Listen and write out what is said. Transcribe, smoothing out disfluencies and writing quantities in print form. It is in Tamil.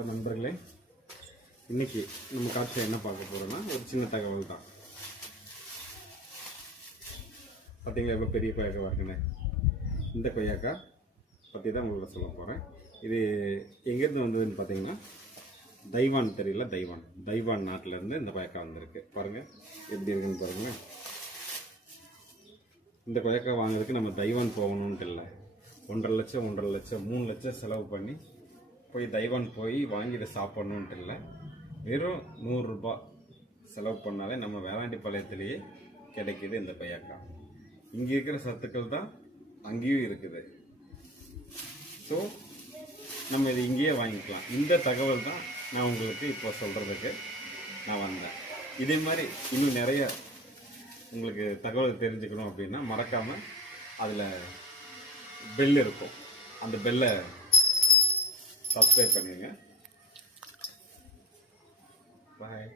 ஹலோ நண்பர்களே, இன்றைக்கி நம்ம காட்சியை என்ன பார்க்க போகிறோன்னா ஒரு சின்ன தகவல் தான். பார்த்தீங்களா எவ்வளோ பெரிய கொய்யாக்கா வழகன. இந்த கொய்யாக்கா பற்றி தான் உங்களுக்கு சொல்ல போகிறேன். இது எங்கேருந்து வந்ததுன்னு பார்த்தீங்கன்னா தைவான் தெரியல, தைவான் நாட்டிலேருந்து இந்த கொய்யாக்கா வந்திருக்கு. பாருங்கள் எப்படி இருக்குன்னு பாருங்கள். இந்த கொய்யாக்கா வாங்குறதுக்கு நம்ம தைவான் போகணுன்ட்டு இல்லை. 1.5 லட்சம் 3 லட்சம் செலவு பண்ணி போய் தைவான் போய் வாங்கி இதை சாப்பிட்ணுன்ட்டு இல்லை. வெறும் 100 ரூபா செலவு பண்ணாலே நம்ம வேளாண்டிப்பாளையத்திலேயே கிடைக்கிது இந்த கொய்யாக்கா. இங்கே இருக்கிற சத்துக்கள் தான் அங்கேயும் இருக்குது. ஸோ நம்ம இது இங்கேயே வாங்கிக்கலாம். இந்த தகவல் தான் நான் உங்களுக்கு இப்போ சொல்கிறதுக்கு நான் வந்தேன். இதே மாதிரி இன்னும் நிறைய உங்களுக்கு தகவல் தெரிஞ்சுக்கணும் அப்படின்னா மறக்காமல் அதில் பெல் இருக்கும், அந்த பெல்லை சப்ஸ்கிரைப் பண்ணுங்க. பாய்.